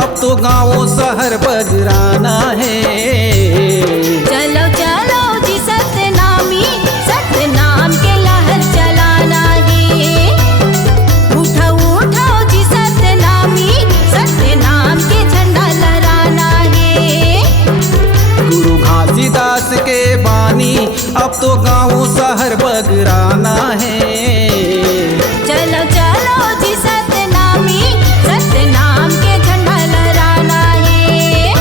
अब तो गाँव शहर बगराना है। चलो चलो जी सतनामी, सतनाम के लहर चलाना है। उठो उठो जी सतनामी, सतनाम के झंडा लहराना है। गुरु घासीदास के बानी अब तो गाँव शहर बगराना है। चलो चलो जी सतनामी, सतनाम के झंडा लहराना है।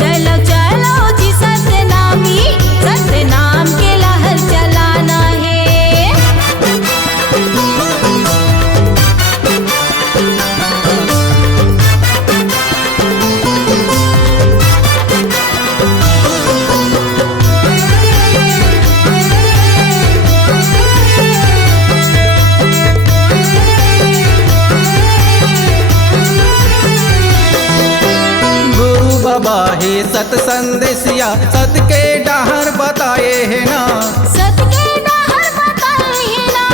चलो चलो जी सतनामी, सतनाम के लहर चलाना है। गुरु बाबा हे सत संदेशिया सत के डहर बताए है ना। सत के डहर बताए है ना।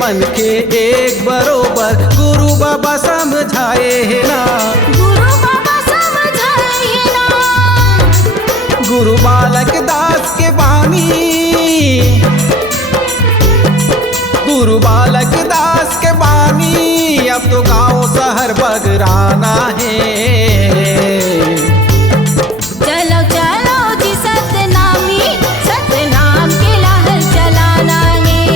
मन के एक बरोबर गुरु बाबा समझाए है ना। गुरु बाबा समझाए है ना। गुरु बालक दास के बानी, गुरु बालक दास के बानी अब तो गाँव शहर बगराना है। चलो चलो जी सतनामी, सतनाम के लहर चलाना है।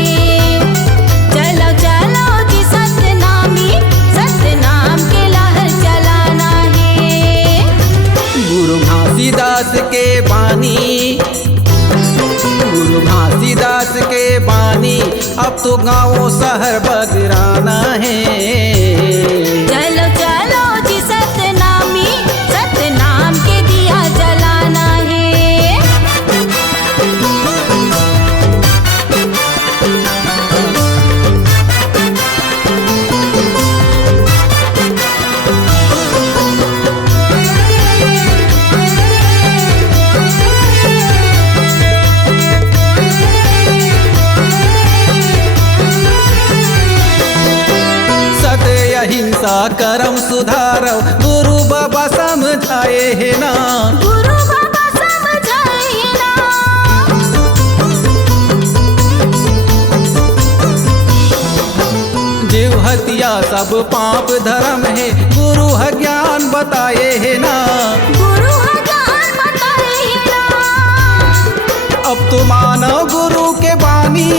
चलो चलो जी सतनामी, सतनाम के लहर चलाना है। गुरु घासीदास के बानी, गुरु घासीदास के बानी अब तो गाँव शहर बगराना है। चलो चलो जी सतनामी, सतनाम के दिया जलाना है। सत्य अहिंसा कर्म सुधारव गुरु बाबा समझाए है ना। गुरु बाबा समझाए है ना। जीव हत्या सब पाप धर्म है गुरु है ज्ञान बताए है ना। गुरु है ज्ञान बताए है ना। अब तो मानो गुरु के बानी,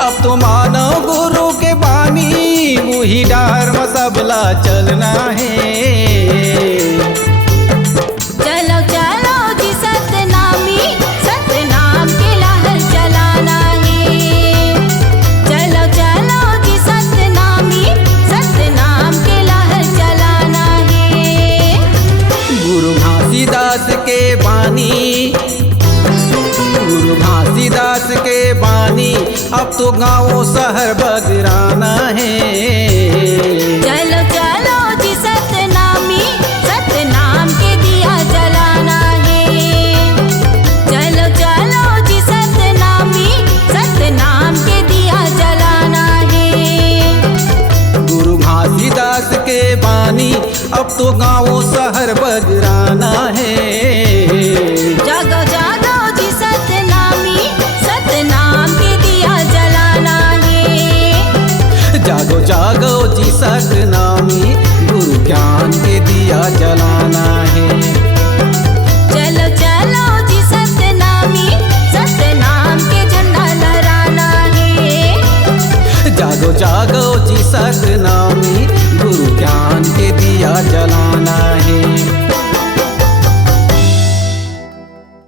अब तो मानो गुरु के बानी वही डर में सबला चलना है। चलो चलो जी सतनामी, सतनाम के लहर चलाना है। चलो चलो जी सतनामी, सतनाम के लहर चलाना है। गुरु घासीदास के बानी, गुरु घासीदास के बानी अब तो गाँव शहर बगराना है। चलो चलो जी सतनामी, सतनाम के दिया जलाना है। चलो चलो जी सतनामी, सतनाम के दिया जलाना है। गुरु घासीदास के बानी अब तो गाँव शहर बगराना है। जागो जागो जी सतनामी, सतनाम के दिया जलाना है। जागो जागो जी सतनामी गुरु ज्ञान के दिया जलाना है। चलो चलो जी सतनामी, सतनाम के झंडा लहराना है। जागो जागो जी सतनामी